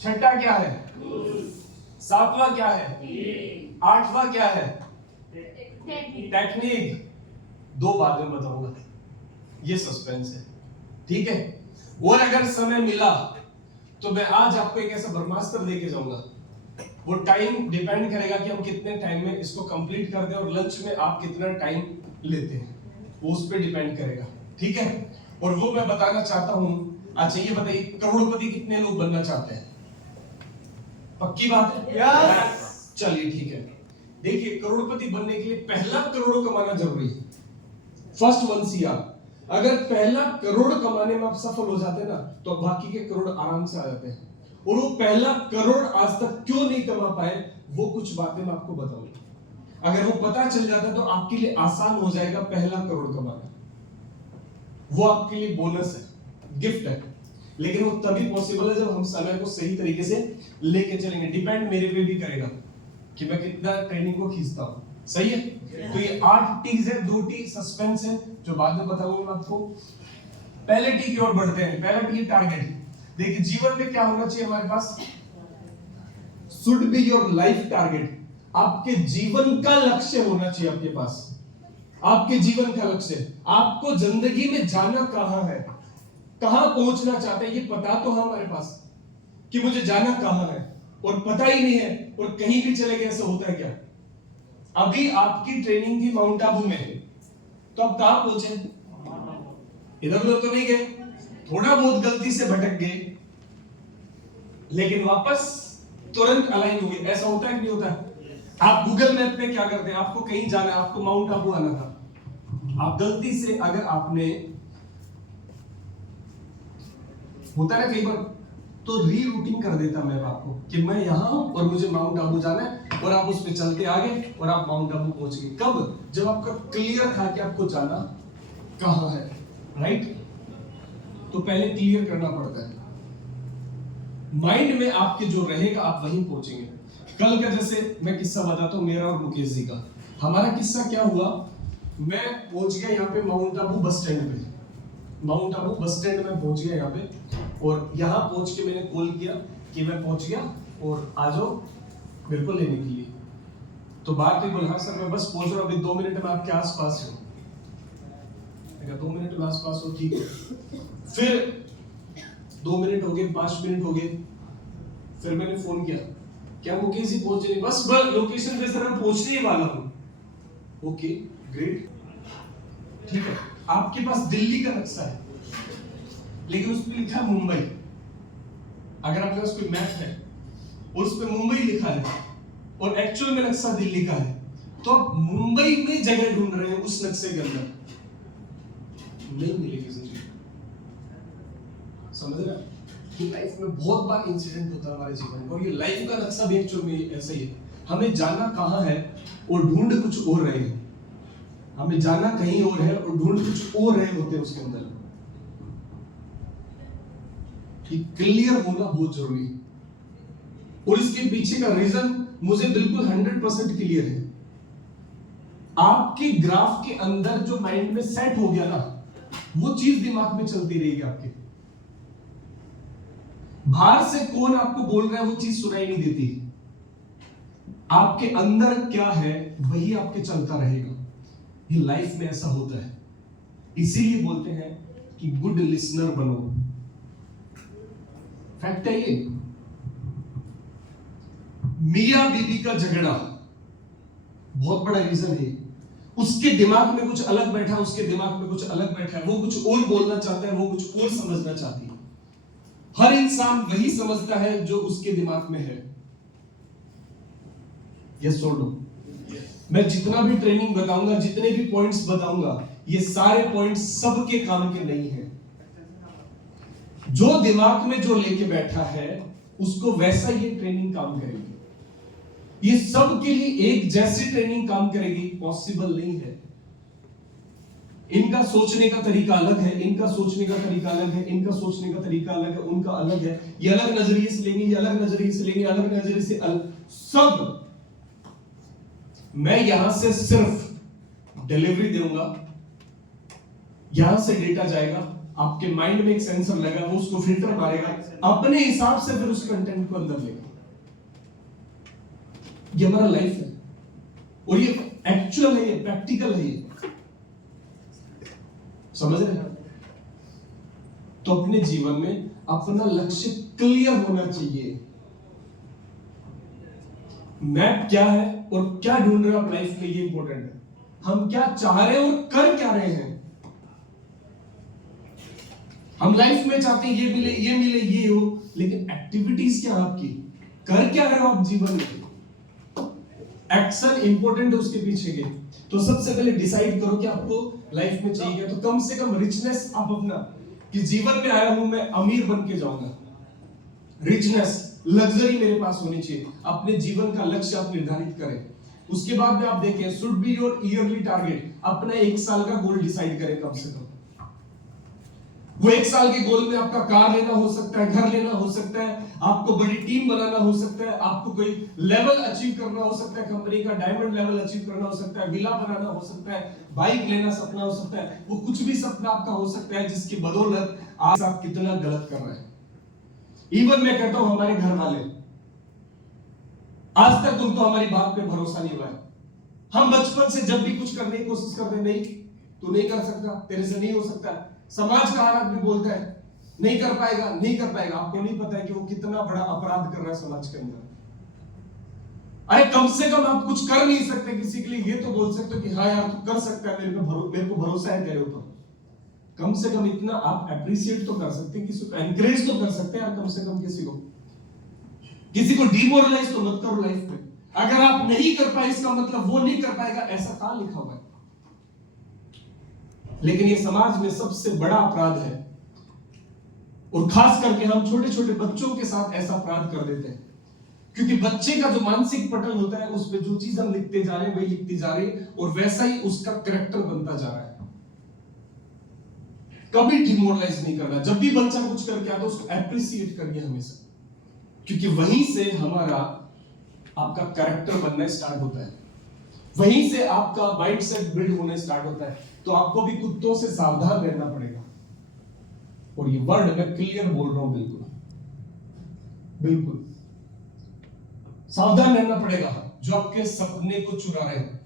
छठा क्या है? सातवां क्या है? आठवां क्या है? टेक्निक। दो बाद में बताऊंगा, ये सस्पेंस है, ठीक है। और अगर समय मिला तो मैं आज आपको एक ऐसा ब्रह्मास्त्र लेके जाऊंगा, वो टाइम डिपेंड करेगा कि हम कितने टाइम में इसको कंप्लीट कर दें, और लंच में आप कितना टाइम लेते हैं वो उस पर डिपेंड करेगा, ठीक है। और वो मैं बताना चाहता हूं। अच्छा ये बताइए, करोड़पति कितने लोग बनना चाहते हैं? पक्की बात है? यस। चलिए ठीक है। देखिए, करोड़पति बनने के लिए पहला करोड़ कमाना जरूरी है, फर्स्ट 1 CR। अगर पहला करोड़ कमाने में आप सफल हो जाते हैं ना, तो बाकी के करोड़ आराम से आ जाते हैं। और वो पहला करोड़ आज तक क्यों नहीं कमा पाए, वो कुछ बातें मैं आपको बताऊंगा। अगर वो पता चल जाता तो आपके लिए आसान हो जाएगा पहला करोड़ कमाना। वो आपके लिए बोनस है, गिफ्ट है। लेकिन वो तभी पॉसिबल है जब हम समय को सही तरीके से लेके चलेंगे। डिपेंड मेरे पे भी करेगा कि मैं कितना ट्रेनिंग को खींचता हूं, सही है। तो ये 8 टीज है, 2 टी सस्पेंस है जो बाद में बताऊंगा मैं आपको। पहले टी की ओर बढ़ते हैं। पहला टी टारगेट। देखिए, जीवन में क्या होना चाहिए हमारे पास? Should be your life target. आपके जीवन का लक्ष्य होना चाहिए आपके पास। आपके जीवन का लक्ष्य, आपको जिंदगी में जाना कहां है, कहां पहुंचना चाहते हैं, ये पता तो है हमारे पास कि मुझे जाना कहां है, और पता ही नहीं है और कहीं भी चले गए। ऐसा होता है क्या? अभी आपकी ट्रेनिंग थी माउंट आबू में, तो आप कहां पहुंचे? इधर उधर तो नहीं गए, थोड़ा बहुत गलती से भटक गए, लेकिन वापस तुरंत अलाइन हो गए। ऐसा होता है कि नहीं होता? आप गूगल मैप पे क्या करते हैं? आपको कहीं जाना है, आपको माउंट आबू आना था, आप गलती से अगर आपने, होता है कई बार, तो रीरूटिंग कर देता मैं आपको कि मैं यहां हूं और मुझे माउंट आबू जाना है, और आप उस पे चल के आ गए और आप माउंट आबू पहुंच गए। कब? जब आपका क्लियर था कि आपको जाना कहां है, राइट। तो पहले क्लियर करना पड़ता है। माइंड में आपके जो रहेगा आप वहीं पहुंचेंगे। कल का जैसे मैं किस्सा बताता हूं, मेरा और मुकेश जी का। हमारा किस्सा क्या हुआ, मैं पहुंच गया यहाँ पे माउंट आबू बस स्टैंड पे। माउंट आबू बस स्टैंड में पहुंच गया यहाँ पे, और यहाँ पहुंच के मैंने कॉल किया कि मैं पहुंच गया और आ जाओ मेरे को लेने के लिए। तो बात भी बोला, हाँ सर मैं बस पहुंच रहा हूँ, अभी 2 मिनट में आपके आसपास हूँ। 2 मिनट में आसपास हो, ठीक है। फिर 2 मिनट हो गए, 5 मिनट हो गए, फिर मैंने फोन किया, क्या मुकेश जी पहुंचे नहीं? बस लोकेशन पे सर मैं पहुंचने ही वाला हूँ। ओके ग्रेट, ठीक है। आपके पास दिल्ली का नक्शा है, लेकिन उस पर लिखा है मुंबई। अगर आपके पास कोई मैप है और उस पर मुंबई लिखा है और एक्चुअल में नक्शा दिल्ली का है, तो आप मुंबई में जगह ढूंढ रहे हैं उस नक्शे के अंदर, नहीं मिलेगी जिंदगी। समझ रहे हैं? कि लाइफ में बहुत बार इंसिडेंट होता है हमारे जीवन में, और ये लाइफ का नक्शा भी एक्चुअल में ऐसा ही है। हमें जाना कहां है और ढूंढ कुछ और रहे हैं। हमें जाना कहीं और है और ढूंढ कुछ और रहे होते हैं उसके अंदर। कि क्लियर होना बहुत जरूरी है, और इसके पीछे का रीजन मुझे बिल्कुल 100% क्लियर है। आपके ग्राफ के अंदर जो माइंड में सेट हो गया ना, वो चीज दिमाग में चलती रहेगी आपके। बाहर से कौन आपको बोल रहा है वो चीज सुनाई नहीं देती, आपके अंदर क्या है वही आपके चलता रहेगा। ये लाइफ में ऐसा होता है, इसीलिए बोलते हैं कि गुड लिसनर बनो। फैक्ट है ये। मियां बीबी का झगड़ा बहुत बड़ा रीजन है। उसके दिमाग में कुछ अलग बैठा, उसके दिमाग में कुछ अलग बैठा है, वो कुछ और बोलना चाहता है, वो कुछ और समझना चाहती है। हर इंसान वही समझता है जो उसके दिमाग में है। यस और नो? मैं जितना भी ट्रेनिंग बताऊंगा, जितने भी पॉइंट्स बताऊंगा, ये सारे पॉइंट्स सबके काम के नहीं है। जो दिमाग में जो लेके बैठा है उसको वैसा ये ट्रेनिंग काम करेगी। ये सब के लिए एक जैसी ट्रेनिंग काम करेगी पॉसिबल नहीं है। इनका सोचने का तरीका अलग है, इनका सोचने का तरीका अलग है, इनका सोचने का तरीका अलग है, उनका अलग है। ये अलग नजरिए से लेंगे, ये अलग नजरिए से लेंगे, अलग नजरिए से सब। मैं यहां से सिर्फ डिलीवरी दूंगा, यहां से डेटा जाएगा, आपके माइंड में एक सेंसर लगा, वो उसको फिल्टर मारेगा, अपने हिसाब से फिर उस कंटेंट को अंदर लेगा। ये हमारा लाइफ है और ये एक्चुअल है, ये प्रैक्टिकल है, ये समझ रहे हैं? तो अपने जीवन में अपना लक्ष्य क्लियर होना चाहिए। मैप क्या है और क्या ढूंढ रहे हो आप लाइफ में, ये इंपॉर्टेंट है। हम क्या चाह रहे हैं और कर क्या रहे हैं। हम लाइफ में चाहते हैं ये मिले, ये मिले, ये हो, लेकिन एक्टिविटीज क्या है आपकी, कर क्या रहे हो आप जीवन में। एक्शन इंपॉर्टेंट है उसके पीछे के। तो सबसे पहले डिसाइड करो कि आपको लाइफ में चाहिए, तो कम से कम रिचनेस आप अपना, कि जीवन में आया हूं मैं अमीर बन के जाऊंगा, रिचनेस, लग्जरी मेरे पास होनी चाहिए। अपने जीवन का लक्ष्य आप निर्धारित करें। उसके बाद में आप देखें, should be your yearly target, अपना 1 साल का गोल डिसाइड करें कम से कम। वो 1 साल के गोल में आपका कार लेना हो सकता है, घर लेना हो सकता है, आपको बड़ी टीम बनाना हो सकता है, आपको कोई लेवल अचीव करना हो सकता है, कंपनी का डायमंड लेवल अचीव करना हो सकता है, विला बनाना हो सकता है, बाइक लेना सपना हो सकता है। वो कुछ भी सपना आपका हो सकता है जिसकी बदौलत आज आप कितना गलत कर रहे हैं। इवन मैं कहता हूं हमारे घर वाले, आज तक उनको हमारी बात पे भरोसा नहीं हुआ है। हम बचपन से जब भी कुछ करने की कोशिश करते हैं, नहीं तू नहीं कर सकता, तेरे से नहीं हो सकता। समाज का हर आदमी बोलता है नहीं कर पाएगा, नहीं कर पाएगा। आपको नहीं पता है कि वो कितना बड़ा अपराध कर रहा है समाज के अंदर। अरे कम से कम आप कुछ कर नहीं सकते किसी के लिए, ये तो बोल सकते हो कि हाँ यार तू कर सकता है, मेरे को भरोसा है तेरे ऊपर। कम से कम इतना आप अप्रिशिएट तो कर सकते हैं, किसी को एनकरेज तो कर सकते हैं यार, कम से कम किसी को डिमोरलाइज तो मत करो लाइफ में। अगर आप नहीं कर पाए इसका मतलब वो नहीं कर पाएगा, ऐसा कहां लिखा हुआ है? लेकिन ये समाज में सबसे बड़ा अपराध है, और खास करके हम छोटे छोटे बच्चों के साथ ऐसा अपराध कर देते हैं, क्योंकि बच्चे का जो मानसिक पटल होता है उस पे जो चीज हम लिखते जा रहे हैं वही लिखते जा रहे हैं, और वैसा ही उसका कैरेक्टर बनता जा रहा है। कभी डिमोरलाइज नहीं करना। जब भी बच्चा कुछ करके आता है उसको एप्रिशिएट करिए हमेशा, क्योंकि वहीं से हमारा आपका कैरेक्टर बनना स्टार्ट होता है, वहीं से आपका माइंडसेट बिल्ड होना स्टार्ट होता है। तो आपको भी कुत्तों से सावधान रहना पड़ेगा। और ये वर्ड मैं क्लियर बोल रहा हूं, बिल्कुल बिल्कुल सावधान रहना पड़ेगा। जो आपके सपने को चुरा रहे हैं,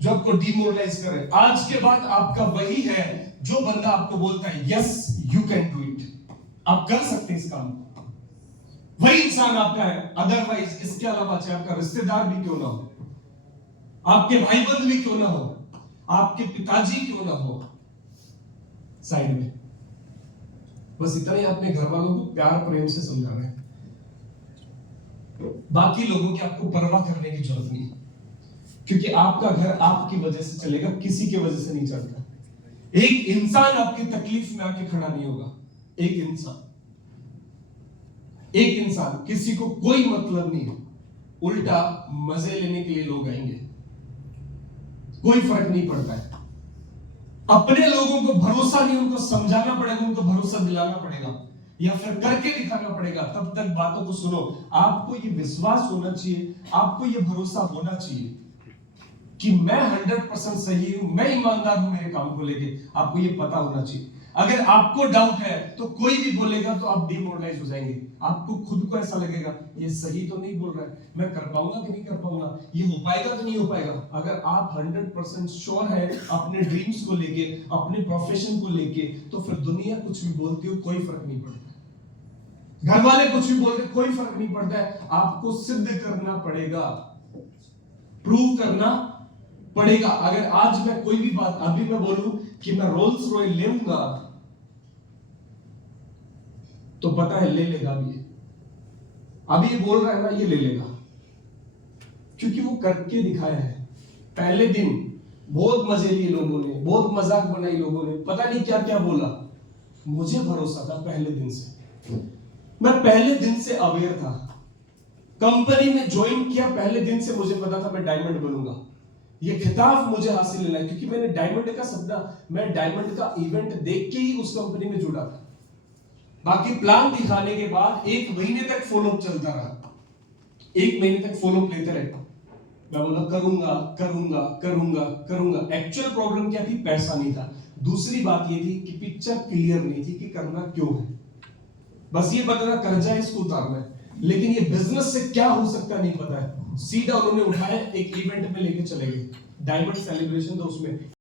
जो आपको डिमोरलाइज कर रहे हैं, आज के बाद आपका वही है जो बंदा आपको बोलता है yes you can do it, आप कर सकते हैं इस काम को, वही इंसान आपका है। अदरवाइज इसके अलावा चाहे आपका रिश्तेदार भी क्यों ना हो, आपके भाई बंद भी क्यों ना हो, आपके पिताजी क्यों ना हो, साइड में। बस इतना ही अपने घर वालों को प्यार प्रेम से समझा रहे हैं, बाकी लोगों की आपको परवाह करने की जरूरत नहीं, क्योंकि आपका घर आपकी वजह से चलेगा, किसी की वजह से नहीं चलता। एक इंसान आपकी तकलीफ में आके खड़ा नहीं होगा। एक इंसान किसी को कोई मतलब नहीं है, उल्टा मजे लेने के लिए लोग आएंगे, कोई फर्क नहीं पड़ता है। अपने लोगों को भरोसा नहीं, उनको समझाना पड़ेगा, उनको भरोसा दिलाना पड़ेगा, या फिर करके दिखाना पड़ेगा। तब तक बातों को सुनो। आपको ये विश्वास होना चाहिए, आपको ये भरोसा होना चाहिए कि मैं 100% सही हूं, मैं ईमानदार हूं मेरे काम को लेके। आपको ये पता होना चाहिए। अगर आपको डाउट है तो कोई भी बोलेगा तो आप डिमोरलाइज हो जाएंगे। आपको खुद को ऐसा लगेगा ये सही तो नहीं बोल रहा है, मैं कर पाऊंगा कि नहीं कर पाऊंगा, ये हो पाएगा कि नहीं हो पाएगा। अगर आप 100% श्योर है अपने ड्रीम्स को लेके, अपने प्रोफेशन को लेके, तो फिर दुनिया कुछ भी बोलती हो कोई फर्क नहीं पड़ता, घर वाले कुछ भी बोलते कोई फर्क नहीं पड़ता है। आपको सिद्ध करना पड़ेगा, प्रूव करना पड़ेगा। अगर आज मैं कोई भी बात अभी मैं बोलूं कि मैं रोल्स रॉयल लूंगा, तो पता है ले लेगा भी, अभी ये बोल रहा है ना, ये ले लेगा, क्योंकि वो करके दिखाया है। पहले दिन बहुत मजे लिए लोगों ने, बहुत मजाक बनाई लोगों ने, पता नहीं क्या क्या बोला। मुझे भरोसा था पहले दिन से, मैं पहले दिन से अवेयर था। कंपनी में ज्वाइन किया पहले दिन से मुझे पता था मैं डायमंड बनूंगा, ये खिताब मुझे हासिल लेना है, क्योंकि मैंने डायमंड का सपना, मैं डायमंड का इवेंट देख के ही उस कंपनी में जुड़ा था। बाकी प्लान दिखाने के बाद 1 महीने तक फॉलोअप चलता रहा, 1 महीने तक फॉलोअप लेते रहे। मैं बोला करूंगा करूंगा करूंगा करूंगा। एक्चुअल प्रॉब्लम क्या थी? पैसा नहीं था। दूसरी बात ये थी कि पिक्चर क्लियर नहीं थी कि करना क्यों है, बस ये पता था कर्जा है इसको उतारना है, लेकिन ये बिजनेस से क्या हो सकता नहीं पता है। सीधा उन्होंने उठाया, एक इवेंट में लेके चले गए, डायमंड सेलिब्रेशन था उसमें